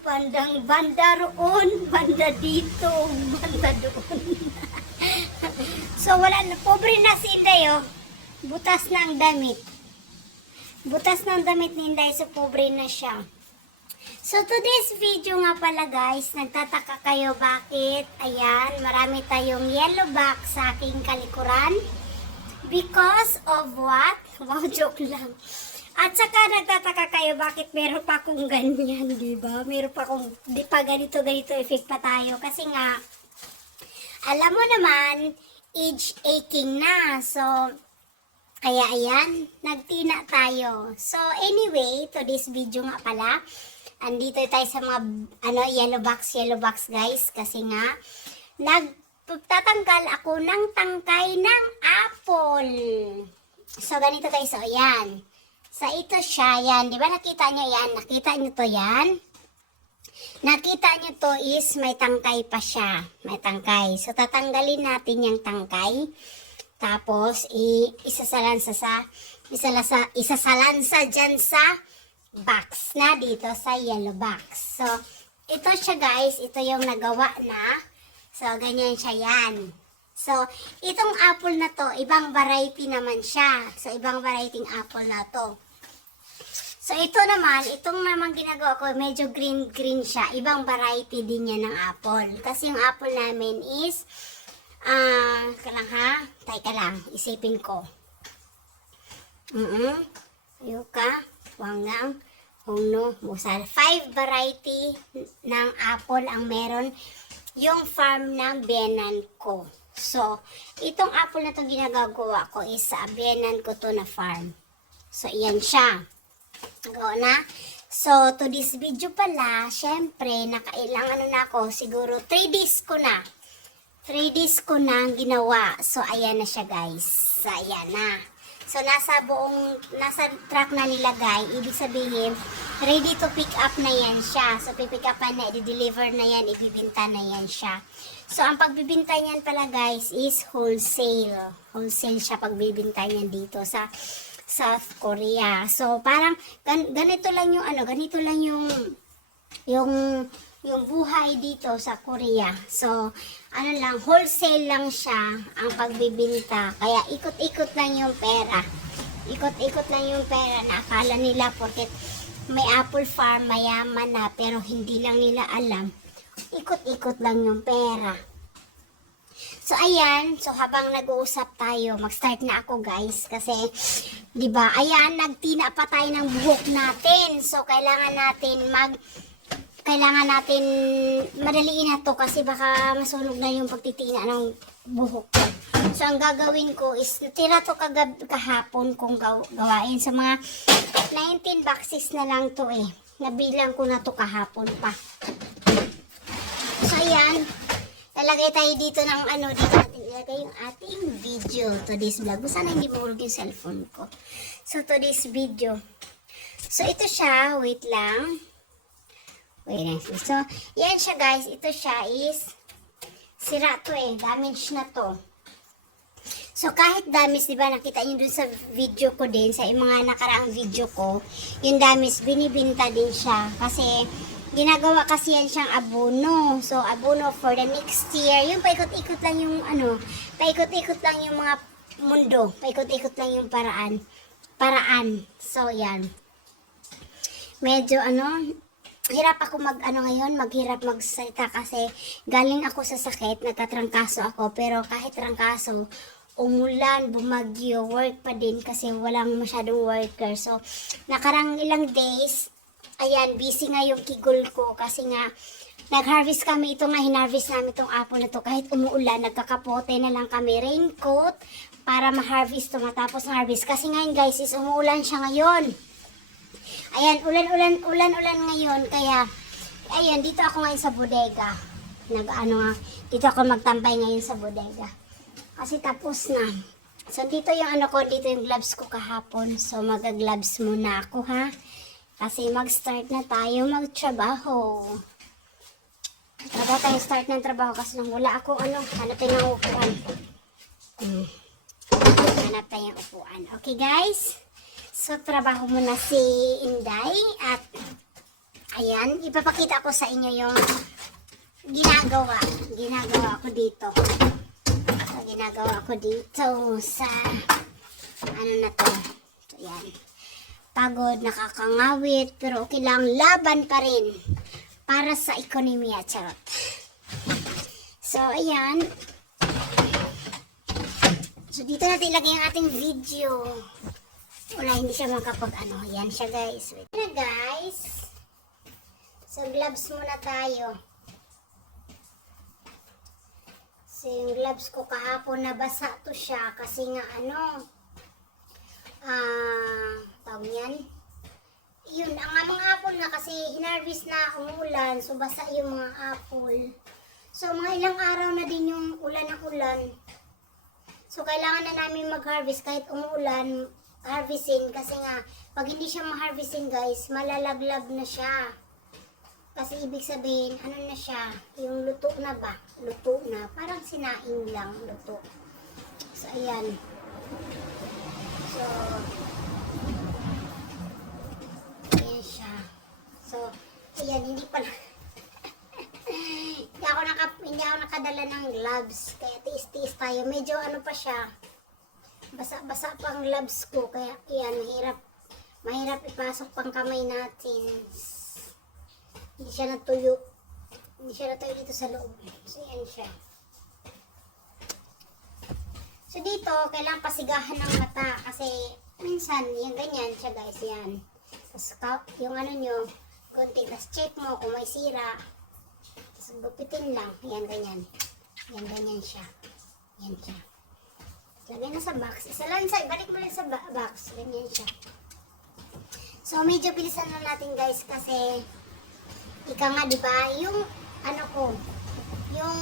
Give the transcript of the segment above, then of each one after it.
bandang banda roon, banda dito, banda doon. so wala na, pobre na si Inday oh. Butas na ang damit. Butas na ang damit ni Inday, so pobre na siya. So today's video nga pala guys, nagtataka kayo bakit, ayan, marami tayong yellow box sa aking kalikuran. Because of what? Wow, joke lang. At saka nagtataka kayo bakit meron pa akong ganyan, di ba? Meron pa akong, di pa ganito, ganito effect pa tayo. Kasi nga, alam mo naman, age aching na. So, kaya ayan, nagtina tayo. So, anyway, to this video nga pala, andito tayo sa mga, ano, yellow box, yellow box guys. Kasi nga, nagtatanggal ako ng tangkay ng apple. So, ganito guys, so, ayan. Sa ito siya, yan. Di ba nakita nyo yan? Nakita nyo to yan? Nakita nyo to is may tangkay pa siya. May tangkay. So, tatanggalin natin yung tangkay. Tapos, i isasalansa sa, isalasa, isasalansa dyan sa box na dito sa yellow box. So, ito siya guys. Ito yung nagawa na. So, ganyan siya yan. So, itong apple na to, ibang variety naman siya. So, ibang variety apple na to. So, ito naman, itong naman ginagawa ko, medyo green-green siya. Ibang variety din niya ng apple. Kasi yung apple namin is, ah, uh, lang ha, teka lang, isipin ko. Mm-mm, yuka, wanggang, uno, musal. Five variety ng apple ang meron yung farm ng Benan ko. So, itong apple na to ginagawa ko is sa Benan ko to na farm. So, iyan siya. Go na. So, to this video pala, syempre, nakailang ano na ako, siguro 3 days ko na. 3 days ko na ang ginawa. So, ayan na siya guys. So, ayan na. So, nasa buong, nasa truck na nilagay. Ibig sabihin, ready to pick up na yan siya. So, pipick up na, i-deliver na yan, ibibinta na yan siya. So, ang pagbibinta niyan pala guys is wholesale. Wholesale siya pagbibinta niyan dito sa South Korea. So, parang gan- ganito lang yung ano, ganito lang yung yung yung buhay dito sa Korea. So, ano lang, wholesale lang siya ang pagbibinta. Kaya ikot-ikot lang yung pera. Ikot-ikot lang yung pera na akala nila porque may apple farm, mayaman na, pero hindi lang nila alam. Ikot-ikot lang yung pera. So ayan, so habang nag-uusap tayo, mag-start na ako guys kasi 'di ba? Ayan, nagtina pa tayo ng buhok natin. So kailangan natin mag kailangan natin madaliin na to kasi baka masunog na yung pagtitina ng buhok. So ang gagawin ko is tira to kagab kahapon kung gaw gawain sa mga 19 boxes na lang to eh. Nabilang ko na to kahapon pa. So ayan, lalagay tayo dito ng ano, dito natin ilagay yung ating video to this vlog. Sana hindi mahulog yung cellphone ko. So to this video. So ito siya, wait lang. Wait lang. So, yan siya guys. Ito siya is sira to eh. Damage na to. So, kahit damage, di ba, nakita nyo dun sa video ko din, sa mga nakaraang video ko, yung damage, binibinta din siya. Kasi, ginagawa kasi yan siyang abono. So, abono for the next year. Yung paikot-ikot lang yung, ano, paikot-ikot lang yung mga mundo. Paikot-ikot lang yung paraan. Paraan. So, yan. Medyo, ano, hirap ako mag ano ngayon, maghirap magsalita kasi galing ako sa sakit, nagkatrangkaso ako, pero kahit trangkaso, umulan, bumagyo, work pa din kasi walang masyadong worker. So, nakarang ilang days, ayan, busy nga yung kigol ko kasi nga, nag-harvest kami ito nga, hinarvest namin itong apple na to kahit umuulan, nagkakapote na lang kami raincoat para ma-harvest to matapos harvest. Kasi ngayon guys, is umuulan siya ngayon. Ayan, ulan-ulan, ulan-ulan ngayon, kaya, ayan, dito ako ngayon sa bodega. Nag, ano nga, dito ako magtambay ngayon sa bodega. Kasi tapos na. So, dito yung ano ko, dito yung gloves ko kahapon. So, mag-gloves muna ako, ha? Kasi mag-start na tayo magtrabaho. Bago tayo start ng trabaho kasi nang wala ako, ano, hanapin ng upuan. Hmm. Hanap tayong upuan. Okay, guys? So, trabaho muna si Inday at Ayan, ipapakita ko sa inyo yung ginagawa. Ginagawa ko dito. So, ginagawa ko dito sa ano na to. So, yan. Pagod, nakakangawit, pero okay lang, laban pa rin para sa ekonomiya, charot. So, ayan. So, dito natin ilagay ang ating video. Wala, hindi siya makapag ano. Yan siya, guys. Wait na, guys. So, gloves muna tayo. So, yung gloves ko kahapon nabasa to siya kasi nga ano, ah, tawag yan. Yun, ang mga apple nga kasi hinarvest na umulan, so basa yung mga apple. So, mga ilang araw na din yung ulan ng ulan. So, kailangan na namin mag-harvest kahit umuulan, harvestin kasi nga, pag hindi siya ma-harvestin guys, malalaglag na siya. Kasi ibig sabihin, ano na siya, yung luto na ba? Luto na. Parang sinaing lang, luto. So, ayan. So, ayan siya. So, ayan, hindi pala. hindi ako naka, hindi ako nakadala ng gloves. Kaya tiis-tiis tayo. Medyo ano pa siya. Basa-basa pa ang gloves ko. Kaya, ayan, mahirap. Mahirap ipasok pang kamay natin. Hindi siya natuyo. Hindi siya natuyo dito sa loob. So, yan siya. So, dito, kailangan pasigahan ng mata. Kasi, minsan, yung ganyan siya, guys. Yan. Tapos, yung ano nyo, konti. Tapos, check mo kung may sira. Tapos, gupitin lang. Yan, ganyan. Yan, ganyan siya. Yan siya. Lagay na sa box. Isa lang sa, balik mo lang sa box. Ganyan siya. So, medyo bilisan na natin, guys, kasi ika nga, di ba? Yung, ano ko, yung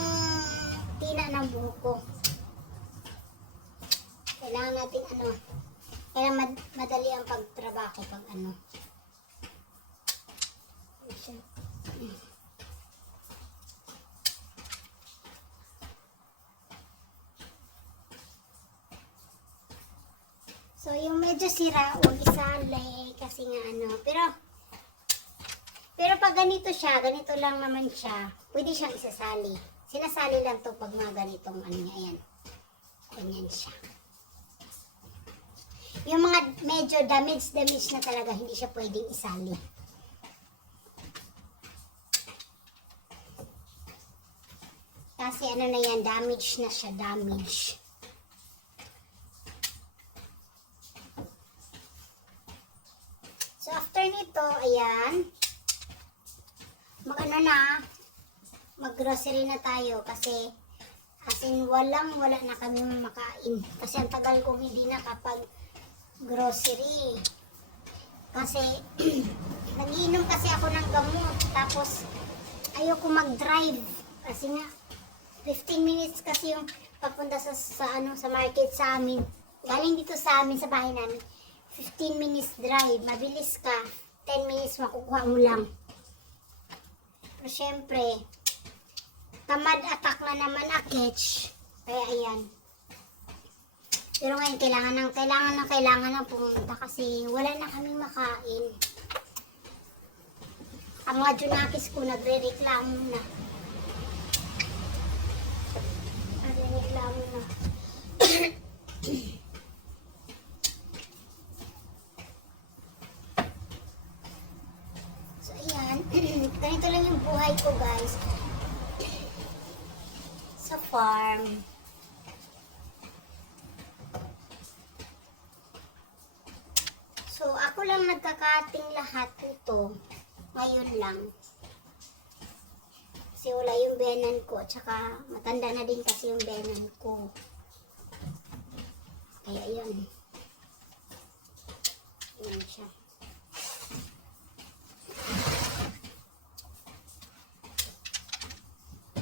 tina ng buhok ko. Kailangan natin, ano, kailangan mad, madali ang pagtrabaho pag. Ano siya? So, yung medyo sira, huwag isalay kasi nga ano. Pero, pero pag ganito siya, ganito lang naman siya, pwede siyang isasali. Sinasali lang to pag mga ganitong ano niya, ayan. Ganyan siya. Yung mga medyo damage-damage na talaga, hindi siya pwedeng isali. Kasi ano na yan, damage na siya, damage. So after nito, ayan, mag-ano na, mag-grocery na tayo kasi as in walang wala na kami makain. Kasi ang tagal kong hindi nakapag grocery. Kasi nagiinom kasi ako ng gamot tapos ayoko mag-drive kasi nga 15 minutes kasi yung papunta sa, sa ano sa market sa amin. Galing dito sa amin sa bahay namin. 15 minutes drive, mabilis ka. 10 minutes makukuha mo lang. Pero syempre, tamad attack na naman a catch. Kaya ayan. Pero ngayon, kailangan ng, kailangan ng, kailangan ng pumunta kasi wala na kaming makain. Ang mga junakis ko nagre-reklamo na. Nagre-reklamo na. So, ayan. Ganito lang yung buhay ko, guys. Sa farm. So, ako lang nagkakating lahat ito. Ngayon lang. Kasi wala yung benan ko. Tsaka, matanda na din kasi yung benan ko. Kaya, yun. Yan siya.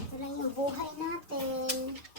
Ito yung buhay natin.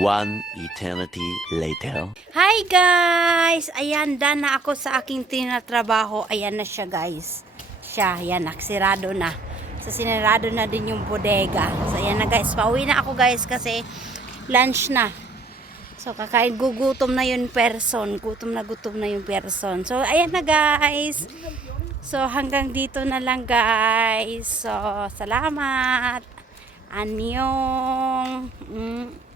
One eternity later. Hi guys! Ayan, done na ako sa aking tinatrabaho. Ayan na siya guys. Siya, ayan, naksirado na. So, sinarado na din yung bodega. So, ayan na guys. Pauwi na ako guys kasi lunch na. So, kakain, gugutom na yung person. Gutom na gutom na yung person. So, ayan na guys. So, hanggang dito na lang guys. So, salamat. Anyong. Mm.